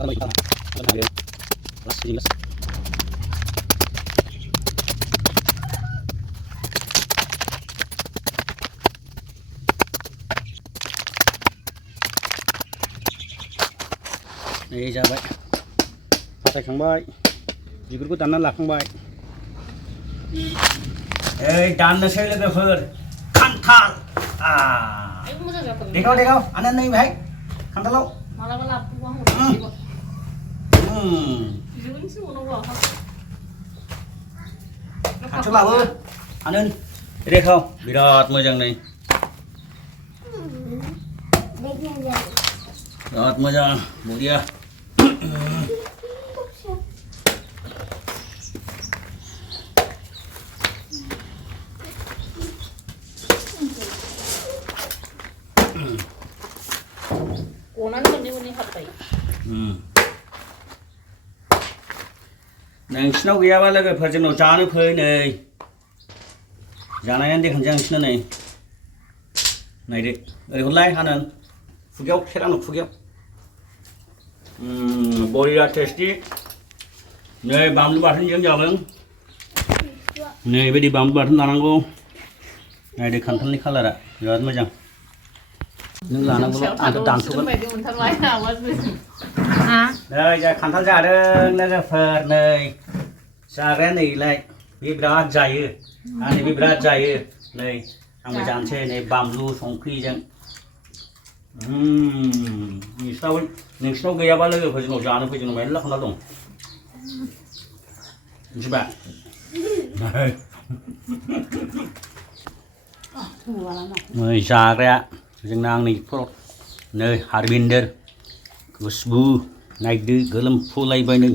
Đây ra vậy, phát thằng bay, gì cũng tán nó lạc không bay. Đây đàn nó xây lên cái phơi, Kantal, đi không, anh ăn đây vậy, Kantal đâu? Ăn chút nào ơi, ăn ơn, đi không? Bị đọt môi răng này. Đọt môi răng, bổ đi à? Neng snow gaya wala cái phần nó chán nó phơi này, Janai anh đi khăn snow này, này đi, rồi hôm nay anh phục vụ, sẽ ăn được phục vụ, body là tasty, này bám lu bát những giờ lắm, này bây đi bám lu bát nào năng cô, này để khăn thân đi khăn là đã, rồi mới chăng, nhưng là nó ăn được tàn thuốc đây giờ khăn thân ra đây là cái phần này, sa cái này lại bị bát dày, anh này bị bát dày này, anh mới chán xe này bám lu xong khi chăng. Neng snow gaya wala cái phần nó chán nó phải chừng mấy lắc nó đồng, chứ bạn, người già cái chừng nàng này phốt, nơi Harbinder, Kusbu, này đi gửi làm phô lay bay nưng,